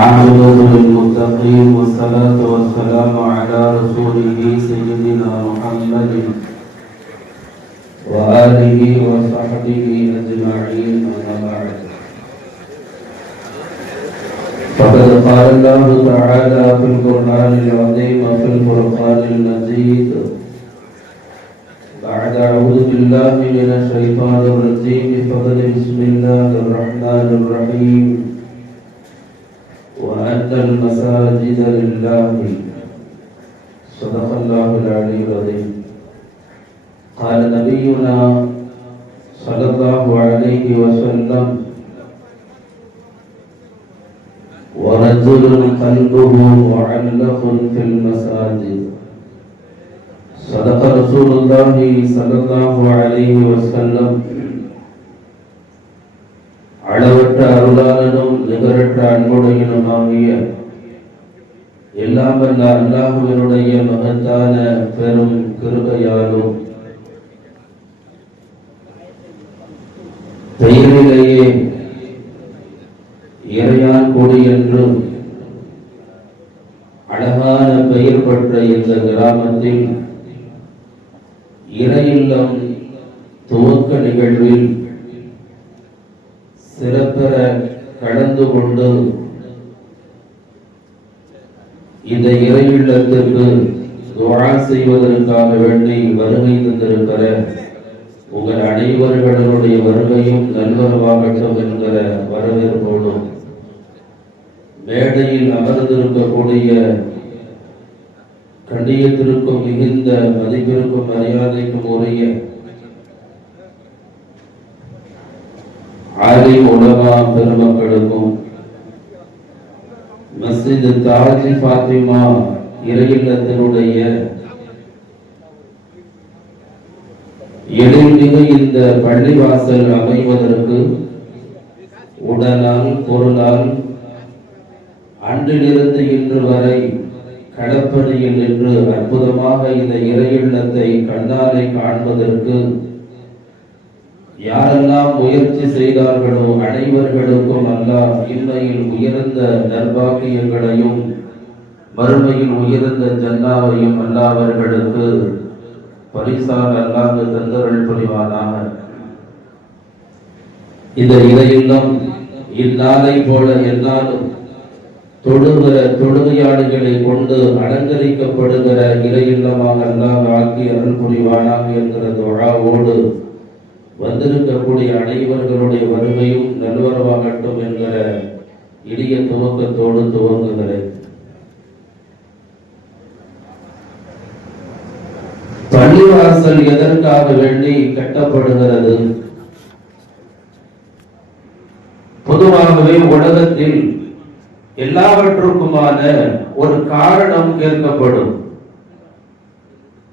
عاقبة للمتقين والصلاة والسلام على رسوله سيدنا محمد وآله وصحبه أجمعين أما بعد فقد قال الله تعالى في القرآن العظيم وفي الفرقان المجيد بعد أعوذ بالله من الشيطان الرجيم بفضل بسم الله الرحمن الرحيم وأن المساجد لله صدق الله العلي العظيم قال نبينا صلى الله عليه وسلم ورجل قلبه معلق في المساجد صدق رسول الله صلى الله عليه وسلم அளவற்ற அருளாளனும் நிகரற்ற அன்புடையனுமாகிய எல்லாம் வல்ல அல்லாஹ்வினுடைய மகத்தான பெரும் கிருபையாலும் பெயரிலேயே இறையான் கொடி என்றும் அழகான பெயர் பெற்ற இந்த கிராமத்தில் இறையில்லம் துவக்க நிகழ்வில் சிறப்பெற கடந்து கொண்டு இந்த இறையில்லத்திற்கு துஆ செய்வதற்காக வேண்டி வருகை தந்திருக்கிற உங்கள் அனைவர்களுடைய வருகையும் நல்வரவாகட்டும் என்கிற வரவேற்போடும் மேடையில் அமர்ந்திருக்கக்கூடிய கண்ணியத்திற்கும் மிகுந்த மதிப்பிற்கும் மரியாதைக்கும் உரிய ஆலிம் உலமா பெருமக்களுக்கும் மஸ்ஜித் தாஜி ஃபாத்திமா இறையில்லத்தினுடைய எழில்மிகு இந்த பள்ளிவாசல் அமைவதற்கு உடலால் பொருளால் அன்றிலிருந்து இன்று வரை கடப்பணியில் நின்று அற்புதமாக இந்த இறையில்லத்தை கண்ணாலே காண்பதற்கு யாரெல்லாம் முயற்சி செய்தார்களோ அனைவர்களுக்கும் அல்லாஹ் இம்மையில் உயர்ந்த நற்பாக்கியங்களையும் மறுமையில் உயர்ந்த ஜன்னாவையும் அல்லாஹ் அவர்களுக்கு பரிசாக அல்லாஹ் தந்தருள் புரிவானாக. இந்த இறையில்லம் இந்நாளை போல எந்நாளும் தொழுகிற தொழுகையாளிகளை கொண்டு அலங்கரிக்கப்படுகிற இறையில்லமாக அல்லாஹ் ஆக்கி அருள் புரிவானாக என்கிற துஆவோடு வந்திருக்கக்கூடிய அனைவர்களுடைய வருகையும் நல்வரவாகட்டும் என்கிற இனிய துவக்கத்தோடு துவங்குகிறேன். பள்ளிவாசல் எதற்காக வேண்டி கட்டப்படுகிறது? பொதுவாகவே உலகத்தில் எல்லாவற்றுக்குமான ஒரு காரணம் கேட்கப்படும்.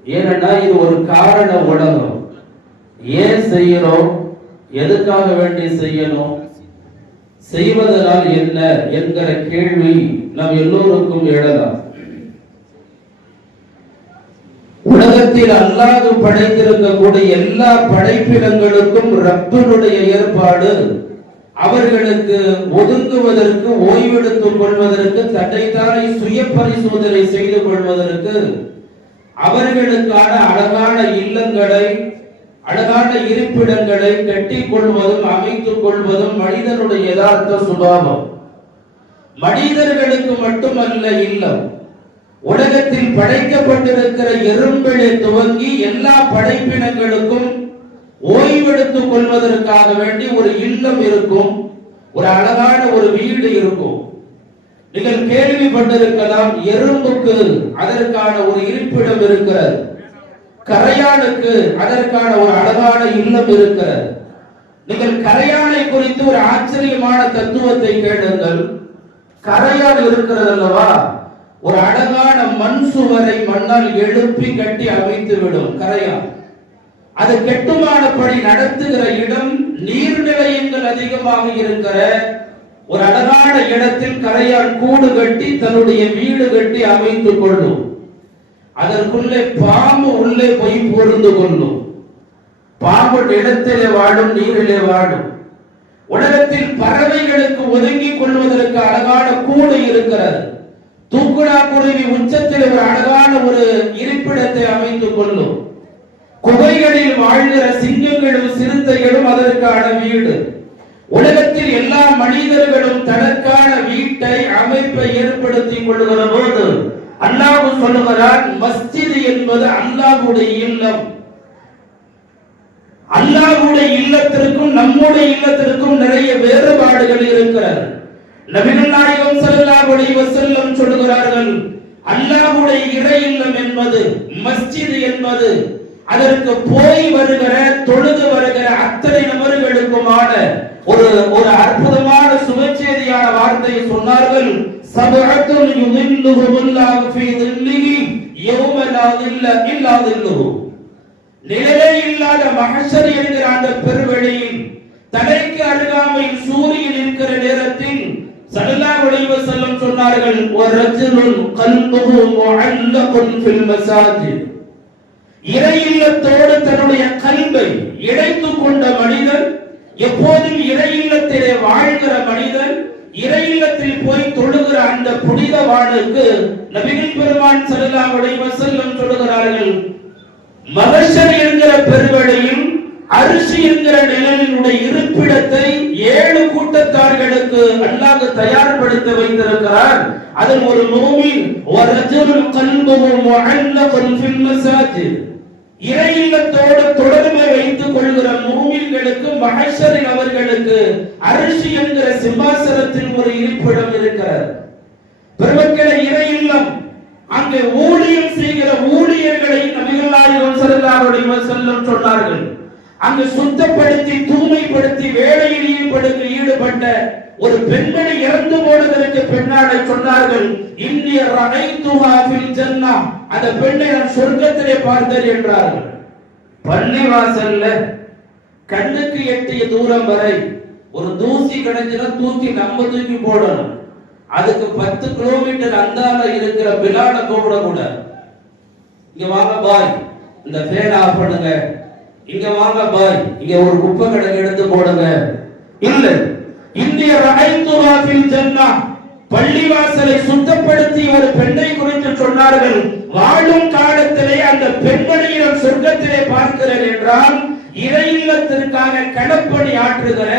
ஏனென்றா இது ஒரு காரண உலகம். ஏன் செய்யணும், எதுக்காக வேண்டி செய்யணும், செய்வதனால் என்ன என்கிற கேள்வி நம் எல்லோருக்கும் எழலாம். உலகத்தில் அல்லாஹ் படைத்திருக்கக்கூடிய எல்லா படைப்பினங்களுக்கும் ரப்பினுடைய ஏற்பாடு அவர்களுக்கு ஒதுங்குவதற்கு, ஓய்வெடுத்துக் கொள்வதற்கு, தன்னைத்தானே சுய பரிசோதனை செய்து கொள்வதற்கு, அவர்களுக்கான அழகான இல்லங்களை, அழகான இருப்பிடங்களை கட்டிக் கொள்வதும் அமைத்துக் கொள்வதும் மனிதனுடைய யதார்த்த சுபாவம். மனிதர்களுக்கு மட்டுமல்ல இல்லம், உலகத்தில் படைக்கப்பட்டிருக்கிற எறும்பிலே துவங்கி எல்லா படைப்பினங்களுக்கும் ஓய்வெடுத்துக் கொள்வதற்காக வேண்டி ஒரு இல்லம் இருக்கும், ஒரு அழகான ஒரு வீடு இருக்கும். நீங்கள் கேள்விப்பட்டிருக்கலாம், எறும்புக்கு அதற்கான ஒரு இருப்பிடம் இருக்கிறது, கரையானுக்கு அதற்கான ஒரு அழகான இல்லம் இருக்கிறது. நீங்கள் கரையானை குறித்து ஒரு ஆச்சரியமான தத்துவத்தை கேளுங்கள். கரையான் இருக்கிறது அல்லவா, ஒரு அழகான மண் சுவரை மண்ணால் எழுப்பி கட்டி அமைத்து விடும் கரையான். அது கட்டுமானப்படி நடத்துகிற இடம் நீர்நிலையங்கள் அதிகமாக இருக்கிற ஒரு அழகான இடத்தில் கரையான் கூடு கட்டி தன்னுடைய வீடு கட்டி அமைத்துக் கொள்ளும். அதற்குள்ளே பாம்பு உள்ளே போய் பொருந்து கொள்ளும். பாம்பு நிலத்திலே வாடும், நீரிலே வாடும். உலகத்தில் பறவைகளுக்கு ஒதுங்கிக் கொள்வதற்கு அழகான கூடு இருக்கிறது. தூக்குடா குருவி உச்சத்தில் ஒரு அழகான ஒரு இருப்பிடத்தை அமைத்துக் கொள்ளும். குகைகளில் வாழ்கிற சிங்கங்களும் சிறுத்தைகளும் அதற்கான வீடு. உலகத்தில் எல்லா மனிதர்களும் தனக்கான வீட்டை அமைப்பை ஏற்படுத்திக் கொள்கிற போது அல்லாஹ் சொல்லுகிறான், மஸ்ஜித் என்பது அல்லாஹ்வுடைய இல்லம். அல்லாஹ்வுடைய இல்லத்திற்கும் நம்முடைய இல்லத்திற்கும் நிறைய வேறுபாடுகள் இருக்கிறது. நபிகள் நாயகம் ஸல்லல்லாஹு அலைஹி வஸல்லம் சொல்கிறார்கள், அல்லாஹ்வுடைய இறை இல்லம் என்பது, மஸ்ஜித் என்பது அதற்கு போய் வருகிற தொழுது வருகிற அத்தனை நபர்களுக்குமான ஒரு அற்புதமான சுபச்செய்தியான வார்த்தையை சொன்னார்கள். சபஅத்துல் யுதில்லுஹுல்லாஹு ஃபீ தில்லிஹி யௌம லா தில்ல இல்லா தில்லுஹு. நிழலே இல்லாத மஹ்ஷர் என்கிற அந்த பெருவெளியில் தலைக்கு அருகாமையில் சூரியன் இருக்கிற நேரத்தில் ஸல்லல்லாஹு அலைஹி வஸல்லம் சொன்னார்கள், வரஜுலுன் கல்புஹு முஅல்லகுன் ஃபில் மசாஜித். இறை இல்லத்தோடு தன்னுடைய கல்வை இணைத்துக் கொண்ட மனிதன், எப்போதும் இறை இல்லத்திலே வாழ்கிற மனிதன், இறை இல்லத்தில் போய் தொழுகிற அந்த புனிதவானுக்கு நபிகள் பெருமான் ஸல்லல்லாஹு அலைஹி வஸல்லம் சொல்கிறார்கள், மஹ்ஷர் என்கிற பெருவெளியில் அரிசி என்கிற நிழலினுடைய இருப்பிடத்தை 7 கூட்டத்தார்களுக்கு அல்லாஹ் தயார்படுத்தி வைத்திருக்கிறார். அதில் ஒரு முஃமின் வரஜுல் கல்புஹு முஅல்லகுன் ஃபில் மசாஜித், இறை இல்லத்தோடு தொடர்பை வைத்துக் கொள்கிற முஃமின்களுக்கு மஹ்ஷரில் அவர்களுக்கு அரிசி என்கிற சிம்மாசனத்தில் ஒரு இருப்பிடம் இருக்கிறது. பெருமக்களே, இறை இல்லம் அங்கே ஊழியம் செய்கிற ஊழியர்களை நபிகள் நாயகம் ஸல்லல்லாஹு அலைஹி வஸல்லம் சொன்னார்கள். அங்கு சுத்தப்படுத்தி தூய்மைப்படுத்தி வேலையில் ஈடுபட்ட ஒரு பெண்மணி இறந்து போனதற்கு பின்னாடி சொன்னார்கள், இன்னி ரஅய்துஹா ஃபில் ஜன்னah, அந்த பெண்ணை நான் சொர்க்கத்திலே பார்த்தேன் என்றார்கள். பள்ளிவாசல்ல கண்ணுக்கு எட்டிய தூரம் வரை ஒரு தூசி கிடைச்சுனா தூக்கி போடணும். அதுக்கு 10 கிலோமீட்டர் அந்தால இருக்கிற பிலால கூப்பிட கூட, இங்க வாங்க பாய், இந்த ஃபேன் ஆஃப் பண்ணுங்க, இங்க வாங்க பாய், இங்க ஒரு குப்பை கடை எடுத்து போடுங்க. இல்ல, இந்திய ரஹைத்துஹா ஃபில் ஜன்னah, பள்ளிவாசலை சுத்தப்படுத்தி ஒரு பெண்ணை குறித்து சொன்னார்கள். வாழும் காலத்திலே அந்த பெண்மணியை சொர்க்கத்திலே பார்க்கிறேன் என்றால், இறை இல்லத்திற்காக கடப்பணி ஆற்றுகிற,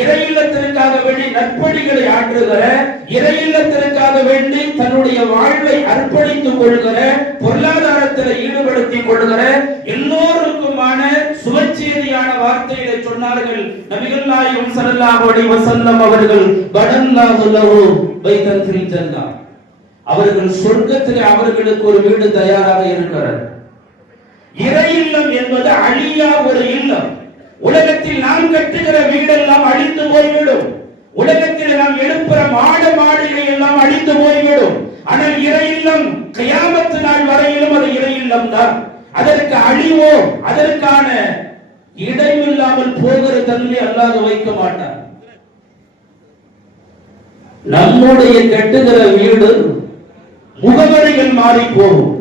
இறை இல்லத்திற்காக வேண்டி நற்பணிகளை ஆற்றுகிற, இறை இல்லத்திற்காக வேண்டி தன்னுடைய வாழ்வை அர்ப்பணித்துக் கொள்கிற, பொருளாதாரத்தில் ஈடுபடுத்திக் கொள்கிற எல்லோருக்குமான சுபச்செய்தியான வார்த்தைகளை சொன்னார்கள். நபிகள் நாயகம் ஸல்லல்லாஹு அலைஹி வஸல்லம் அவர்கள், பனல்லாஹு லஹு பைத்தன் ஃபில் ஜன்னah, அவர்கள் சொர்க்கத்திலே அவர்களுக்கு ஒரு வீடு தயாராக இருக்கிறது. இறை இல்லம் என்பது அழியா ஒரு இல்லம். உலகத்தில் நாம் கட்டுகிற வீடெல்லாம் அழிந்து போய்விடும். உலகத்தில் நாம் எழுப்புற மாளிகை எல்லாம் அழிந்து போய்விடும். ஆனால் இறை இல்லம் கியாமத் நாள் வரையிலும் அது இறை இல்லம் தான். அதற்கு அழிவோ அதற்கான இடமில்லாமல் போகிற தன்மை அல்லாஹ் வைக்க மாட்டார். நம்முடைய கட்டுகிற வீடு முகவரிகள் மாறி போகும்.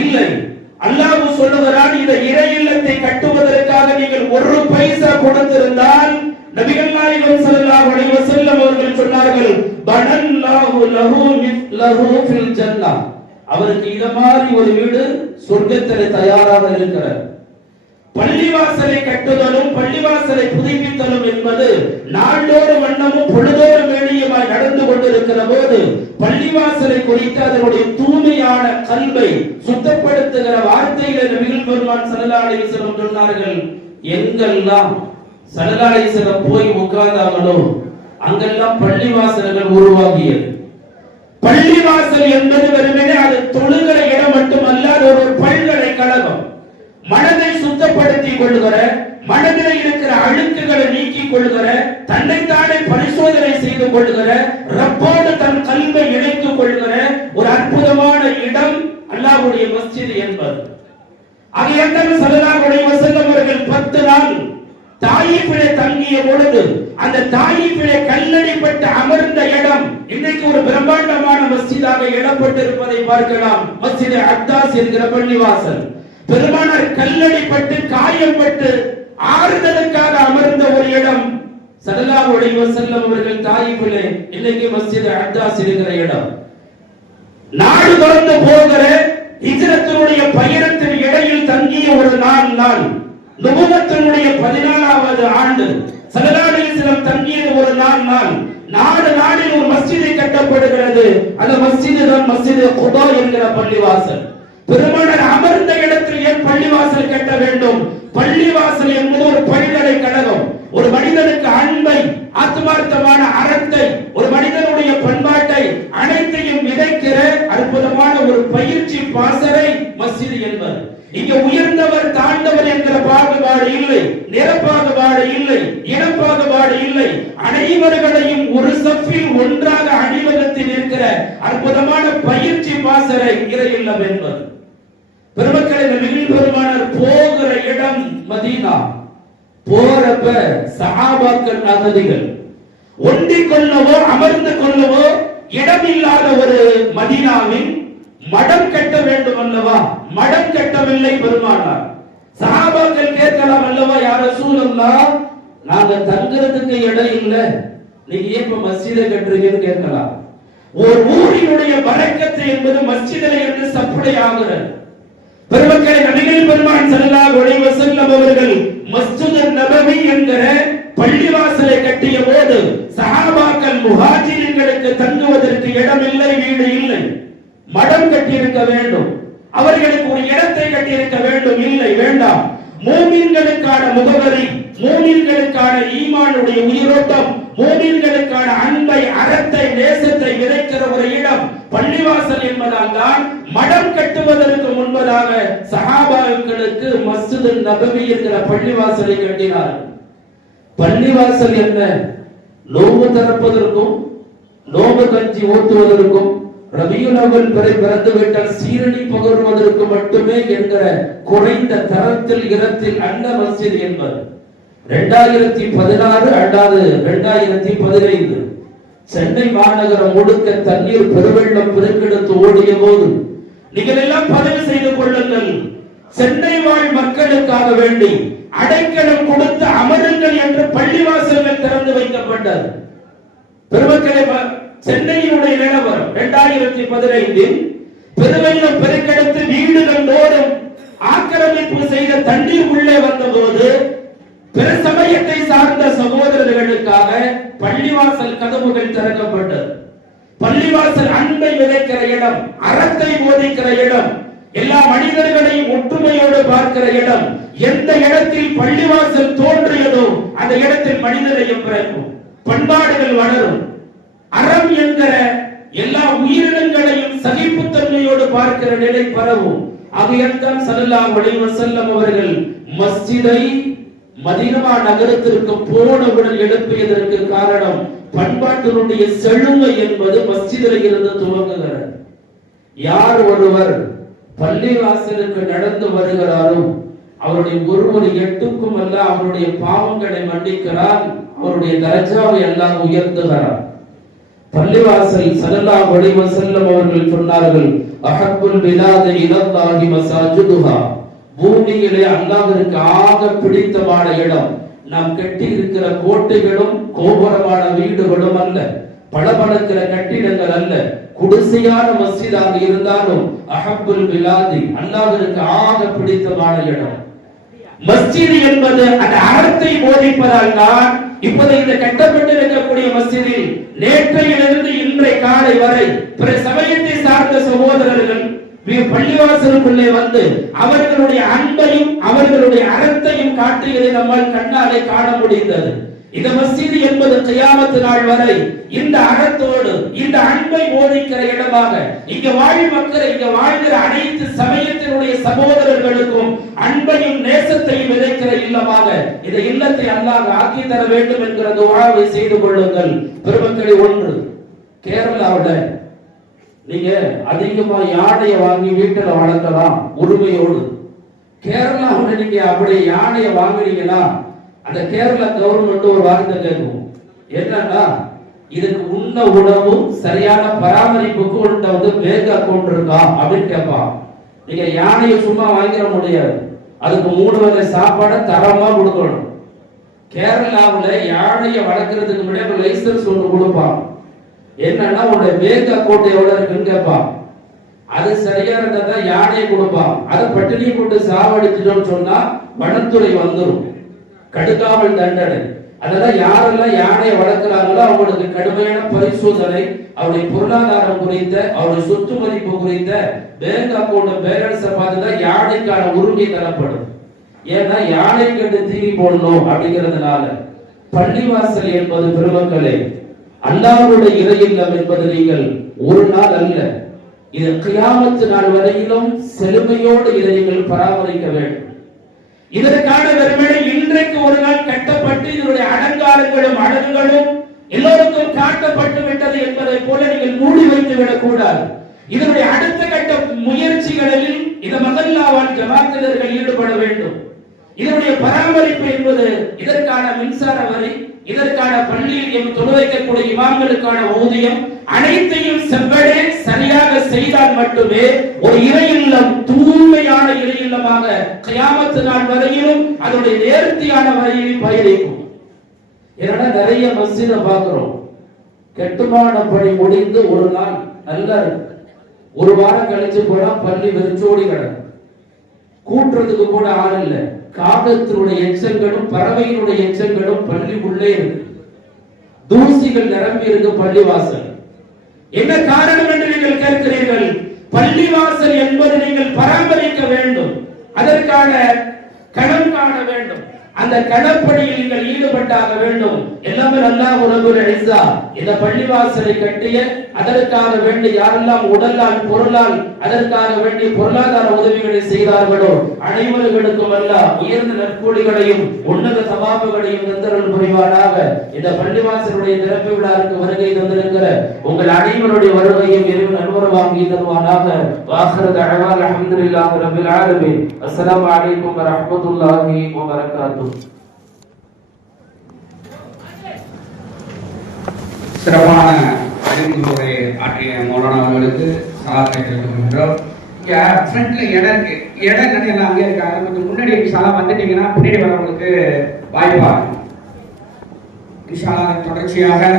இல்லை, அல்லாஹ் சொல்லுகிறான், இந்த இறை இல்லத்தை கட்டுவதற்காக நீங்கள் 1 பைசா கொடுத்திருந்தால் நபிகள் நாயகம் ஸல்லல்லாஹு அலைஹி வஸல்லம் அவர்கள் சொன்னார்கள், பனல்லாஹு லஹு மித்லஹு ஃபில் ஜன்னah, அவருக்கு இத மாதிரி ஒரு வீடு சொர்க்கத்தில் தயாராக இருக்கிறது. பள்ளிவாசலை கட்டுதலும் பள்ளிவாசலை புதுப்பித்தலும் என்பது நாள்தோறும் வண்ணமும் பொழுதோறும் வேணியமாய் நடந்து கொண்டிருக்கிற போது பள்ளிவாசலை குறித்து அதனுடைய தூய்மையான கல்வை சுத்தப்படுத்துகிற வார்த்தைகளை நபிகள் பெருமான் ஸல்லல்லாஹு அலைஹி வஸல்லம் சொன்னார்கள். எங்கெல்லாம் ஸல்லல்லாஹு அலைஹி வஸல்லம் போய் உட்கார்ந்தாங்களோ அங்கெல்லாம் பள்ளிவாசல்கள் உருவாகியது. பள்ளிவாசல் என்பது வெறுமனே அது தொழுகிற இடம் மட்டுமல்ல, அது ஒரு பல்கலைக்கழகம். மனதை சுத்தப்படுத்திக் கொள்கிற, மனதில் இருக்கிற அழுக்குகளை நீக்கிக் கொள்கிற, தன்னைத்தானே பரிசோதனை செய்து கொள்கிற, ரப்போடு தன் கல்வை இணைத்துக் கொள்கிற ஒரு அற்புதமான இடம் அல்லாஹ்வுடைய மஸ்ஜித் என்பது. அதையெல்லாம் ஸல்லல்லாஹு அலைஹி வஸல்லம் அவர்கள் 10 நாள் தாயிஃபிலே தங்கிய பொழுது அந்த தாயிஃபிலே கல்லடிப்பட்டு அமர்ந்த இடம் இன்றைக்கு ஒரு பிரம்மாண்டமான மஸ்ஜிதாக இடப்பட்டிருப்பதை பார்க்கலாம். மஸ்ஜித் அக்தாஸ் என்கிற பள்ளிவாசல் பெருமானார் கல்லடிப்பட்டு காயப்பட்டு ஆறுதலுக்காக அமர்ந்த ஒரு இடம். ஸல்லல்லாஹு அலைஹி வஸல்லம் அவர்கள் தாயிஃபிலே இன்னைக்கு மஸ்ஜித் அத்தாஸ் இருக்கிற இடம். நாடு கடந்து போகிற ஹிஜ்ரத்தினுடைய பயணத்தின் இடையில் தங்கிய ஒரு நாள் நுபுவத்தினுடைய 14வது ஆண்டு ஸல்லல்லாஹு அலைஹி வஸல்லம் தங்கியது ஒரு நாள் நாடில் ஒரு மஸ்ஜிதை கட்டப்படுகிறது. அந்த மஸ்ஜிது தான் மஸ்ஜிது குபா என்கிற பள்ளிவாசல். பெருமானார் அமர்ந்த இடத்தில் ஏன் பள்ளிவாசல் கட்ட வேண்டும்? பள்ளிவாசல் என்பது ஒரு பல்கலைக்கழகம். ஒரு மனிதனுக்கு அன்பை, ஆத்மார்த்தமான அறத்தை, ஒரு மனிதனுடைய பண்பாட்டை அனைத்தையும் விதைக்கிற அற்புதமான ஒரு பயிற்சி பாசறை மஸ்ஜித் என்பது. இங்க உயர்ந்தவர் தாழ்ந்தவர் என்கிற பாகுபாடு இல்லை, நிறப்பாகுபாடு இல்லை, இனப்பாகுபாடு இல்லை. அனைவர்களையும் ஒரு சஃபில் ஒன்றாக அணிவகுத்தில் இருக்கிற அற்புதமான பயிற்சி பாசறை இறை இல்லம் என்பது. பெருமக்களை, நபிகள் பெருமானார் போகிற இடம் மதீனா. போறப்ப சஹாபாக்கள் அகதிகள் ஒன்றிக் கொள்ளவோ அமர்ந்து கொள்ளவோ இடமில்லாத ஒரு மதீனாவில் மடம் கட்ட வேண்டும் அல்லவா? மடம் கட்டவில்லை பெருமானார். சஹாபாக்கள் கேட்கலாம் அல்லவா, யா ரசூலல்லாஹ், நாங்க தங்குறதுக்கு இடம் இல்ல, நீங்க ஏன் இப்ப மஸ்ஜிதை கட்டுறீங்கன்னு கேட்கலாம். ஒரு ஊரினுடைய பரக்கத்து என்பது மஸ்ஜிதிலே இருந்து சப்ளை ஆகிறது. பெருமக்களை, நபிகள் பெருமான் ஸல்லல்லாஹு அலைஹி வஸல்லம் அவர்கள் மஸ்ஜித் நபவி என்கிற பள்ளிவாசலை கட்டிய போது சஹாபாக்கள் முஹாஜிர்களுக்கு தங்குவதற்கு இடம் இல்லை, வீடு இல்லை. மடம் கட்டி இருக்க வேண்டும், அவர்களுக்கு ஒரு இடத்தை கட்டி இருக்க வேண்டும். இல்லை, வேண்டாம். மூமின்களுக்கான முகவரி, மூமின்களுக்கான ஈமானுடைய உயிரோட்டம், மூமின்களுக்கான அன்பை, அறத்தை, நேசத்தை விதைக்கிற ஒரு இடம் பள்ளிவாசல் என்பதால் தான் மடம் கட்டுவதற்கு முன்பதாக சஹாபாக்களுக்கு மஸ்ஜித் நபவி என்கிற பள்ளிவாசலை கட்டினார்கள். பள்ளிவாசல் என்ன? நோன்பு திறப்பதற்கும், நோன்பு கஞ்சி ஊற்றுவதற்கும், ரபியுல் அவ்வல் பிறந்து விட்டால் சீரணி பகர்வதற்கு மட்டுமே என்கிற குறைந்த தரத்தில் இடத்தில் அந்த மஸ்ஜித் என்பது. 2016 அல்லாது 2015 சென்னை மாநகரம் முழுக்க தண்ணீர் பெருவெள்ளம் பெருக்கெடுத்து ஓடிய போது நீங்கள் எல்லாம் பதிவு செய்து கொள்ளுங்கள். சென்னை வாழ் மக்களுக்காக வேண்டி அடைக்கலம் கொடுத்து அமருங்கள் என்று பள்ளிவாசல்கள் திறந்து வைக்கப்பட்டது. பெருமக்களே, சென்னையினுடைய நிலவரம் 2015 பெருவெள்ளம் பெருக்கெடுத்து வீடுகள் தோறும் ஆக்கிரமிப்பு செய்த தண்ணீர் உள்ளே வந்தபோது பிற சமயத்தை சார்ந்த சகோதரர்களுக்காக பள்ளிவாசல் கதவுகள் திறக்கப்பட்டது. பள்ளிவாசல் அன்பை விதைக்கிற இடம், அறத்தை போதிக்கிற இடம், எல்லா மனிதர்களையும் ஒற்றுமையோடு பார்க்கிற இடம். எந்த இடத்தில் பள்ளிவாசல் தோன்றியதோ அந்த இடத்தில் மனிதனையும் பிறக்கும், பண்பாடுகள் வளரும், அறம் என்கிற எல்லா உயிரினங்களையும் சகிப்புத்தன்மையோடு பார்க்கிற நிலை பரவும். ஆகையால்தான் ஸல்லல்லாஹு அலைஹி வஸல்லம் அவர்கள் மஸ்ஜிதை மதீனா நகரத்திற்கு போனவுடன் எழுப்பியதற்கு காரணம் பண்பாட்டினுடைய செழுமை என்பது மஸ்ஜிதில் இருந்து துவங்குகிறது. யார் ஒருவர் பள்ளிவாசலுக்கு நடந்து வருகிறாரோ அவருடைய ஒருவர் எட்டுக்கும் அல்ல அவருடைய பாவங்களை மன்னிக்கிறார், அவருடைய தரஜாவை அல்லாஹ் உயர்த்துகிறார். பள்ளிவாசல் ஸல்லல்லாஹு அலைஹி வஸல்லம் அவர்கள் சொன்னார்கள், அஹப்புல் பிலாதி இலல்லாஹி மசாஜிதுஹா, பூமியிலே அல்லாஹ்விற்கு ஆக பிடித்தமான இடம் நாம் கட்டி இருக்கிற கோட்டைகளும் கோபுரமான வீடுகளும் அல்ல, பளபளக்கிற கட்டிடங்கள் அல்ல, குடிசையான மஸ்ஜிதாக இருந்தாலும் அஹப்புல் பிலாதி அல்லாஹ்விற்கு ஆக பிடித்தமான இடம் மஸ்ஜித் என்பது அந்த அறத்தை போதிப்பதால் தான் இப்போது இந்த கட்டப்பட்டிருக்கக்கூடிய மஸ்ஜிதில் நேற்றையிலிருந்து இன்றைய காலை வரை பிற சமயத்தை சார்ந்த சகோதரர்கள் பள்ளிவாசலுக்குள்ளே வந்து அவர்களுடைய அன்பையும் அவர்களுடைய அறத்தையும் காட்டுவதை நம்மால் கண்ணாலே காண முடிந்தது. இந்த மஸ்ஜித் என்பது கியாமத் நாள் வரை இந்த அறத்தோடு இந்த அன்பை போதிக்கிற இடமாக, இங்க வாழும் மக்களை, இங்க வாழ்கிற அனைத்து சமயத்தினுடைய சகோதரர்களுக்கும் அன்பையும் நேசத்தையும் விதைக்கிற இல்லமாக இந்த இல்லத்தை அல்லாஹ் ஆக்கி தர வேண்டும் என்கிற துஆவை செய்து கொள்ளுங்கள். பெருமக்களே, ஒன்று, கேரளாவுல நீங்க அதிகமா யானையை வாங்கி வீட்டுல வளர்க்கலாம் உரிமையோடு. கேரளாவுல நீங்க அப்படி யானையை வாங்குறீங்கன்னா அந்த கேரளா கவர்மெண்ட் ஒரு வார்த்தை கேட்கும், என்னன்னா இதுக்கு உண்ண உணவு சரியான பராமரிப்புக்கு உன்கிட்ட வந்து பேங்க் அக்கௌண்ட் இருக்கா அப்படின்னு கேட்பான். நீங்க யானையை சும்மா வாங்கிட முடியாது, அதுக்கு 3 வகை சாப்பாடை தரமா கொடுக்கணும். கேரளாவுல யானையை வளர்க்கறதுக்கு முன்னாடி ஒரு லைசன்ஸ் ஒன்று கொடுப்பான். என்னன்னா உங்களுடைய பேங்க் அக்கௌண்ட் எவ்வளவு இருக்குன்னு கேட்பான். அது சரியா இருந்தா யானையை கொடுப்பான். அதை பட்டினி போட்டு சாவடிச்சிட்டோம்னு சொன்னா வனத்துறை வந்துடும், கடுக்காமல் தண்டனை. அதெல்லாம் யாரெல்லாம் யானையை வளர்க்கிறாங்களோ அவங்களுக்கு கடுமையான பரிசோதனை, அவருடைய பொருளாதாரம் குறித்த, அவருடைய சொத்து மதிப்பு குறித்த பேங்க் அக்கௌண்ட் பேலன்ஸை பார்த்துதான் யானைக்கான உரிமை தரப்படும். ஏன்னா யானை கண்டு தீனி போடணும் அப்படிங்கிறதுனால. பள்ளிவாசல் என்பது பெருமக்களே அல்லாஹ்வுடைய இறை இல்லம் என்பது நீங்கள் ஒரு நாள் அல்ல, இது கியாமத்து நாள் வரையிலும் செழுமையோடு இதை நீங்கள் பராமரிக்க வேண்டும். இதற்கான வெறுமனே இன்றைக்கு ஒரு நாள் கட்டப்பட்டு இதனுடைய அலங்காரங்களும் அழகுகளும் எல்லோருக்கும் காட்டப்பட்டு விட்டது என்பதை போல நீங்கள் மூடி வைத்து விடக்கூடாது. இதனுடைய அடுத்த கட்ட முயற்சிகளில் இந்த மஹல்லாவால் ஜமாத்தினர்கள் ஈடுபட வேண்டும். இதனுடைய பராமரிப்பு என்பது இதற்கான மின்சார வரி, இதற்கான பள்ளியில் தொழுவைக்கக்கூடிய இமாம்களுக்கான ஊதியம் அனைத்தையும் செவ்வனே சரியாக செய்தால் மட்டுமே ஒரு இறை இல்லம் தூய்மையான இறை இல்லமாக கியாமத்து நாள் வரையிலும் அதனுடைய நேர்த்தியான வழியில் பயணிக்கும். ஏன்னா நிறைய மஸ்ஜித பார்க்கிறோம், கட்டுமான பணி முடிந்து ஒரு நாள் நல்ல ஒரு வாரம் கழிச்சு போனா பள்ளி வெறிச்சோடி கிடக்கும், கூட்டுறதுக்கு கூட ஆள் இல்லை. காகத்தினுடைய எச்சங்களும் பறவையினுடைய எச்சங்களும் பள்ளி உள்ளே இருக்கு, தூசிகள் நிரம்பி இருக்கு பள்ளிவாசல். என்ன காரணம் என்று நீங்கள் கேட்கிறீர்கள்? பள்ளிவாசல் என்பது நீங்கள் பராமரிக்க வேண்டும், அதற்கான கணம் காண வேண்டும், அந்த கணப்பணியில் நீங்கள் ஈடுபட்டாக வேண்டும். எல்லாமே அல்லாஹ் ரப்பல் இஸ்ஸா இந்த பள்ளிவாசலை கட்டிய அதற்காக வேண்டி யாரெல்லாம் உடலால் பொருளால் அதற்காக வேண்டி பொருளாதார உதவிகளை செய்தார்களோ அனைவர்களுக்கும் அல்லாஹ் உயர்ந்த நற்கூலிகளையும் உன்னத சவாபுகளையும் தந்தருள் புரிவானாக. இந்த பள்ளிவாசலுடைய திறப்பு விழாவுக்கு வருகை தந்திருக்கிற உங்கள் அனைவருடைய வருகையும் இறைவன் அனுமதிவாங்கி தருவானாக. வாஹிரு தஅவானா அல்ஹம்துலில்லாஹி ரப்பில் ஆலமீன். அஸ்ஸலாமு அலைக்கும் வரஹ்மத்துல்லாஹி வபரகாத்துஹு. சிறப்பான அறிமுறை ஆற்றிய மௌலானா அவர்களுக்கு சலாத்தை தெரிவிக்கின்றோம். இங்கே ஃப்ரண்ட்ல இடம் இருக்கு, இடம் கட்டி எல்லாம் அங்கே இருக்காங்க. கொஞ்சம் முன்னாடி இன்ஷால்லா வந்துட்டீங்கன்னா பின்னாடி வரவங்களுக்கு வாய்ப்பாக இன்ஷால்லா தொடர்ச்சியாக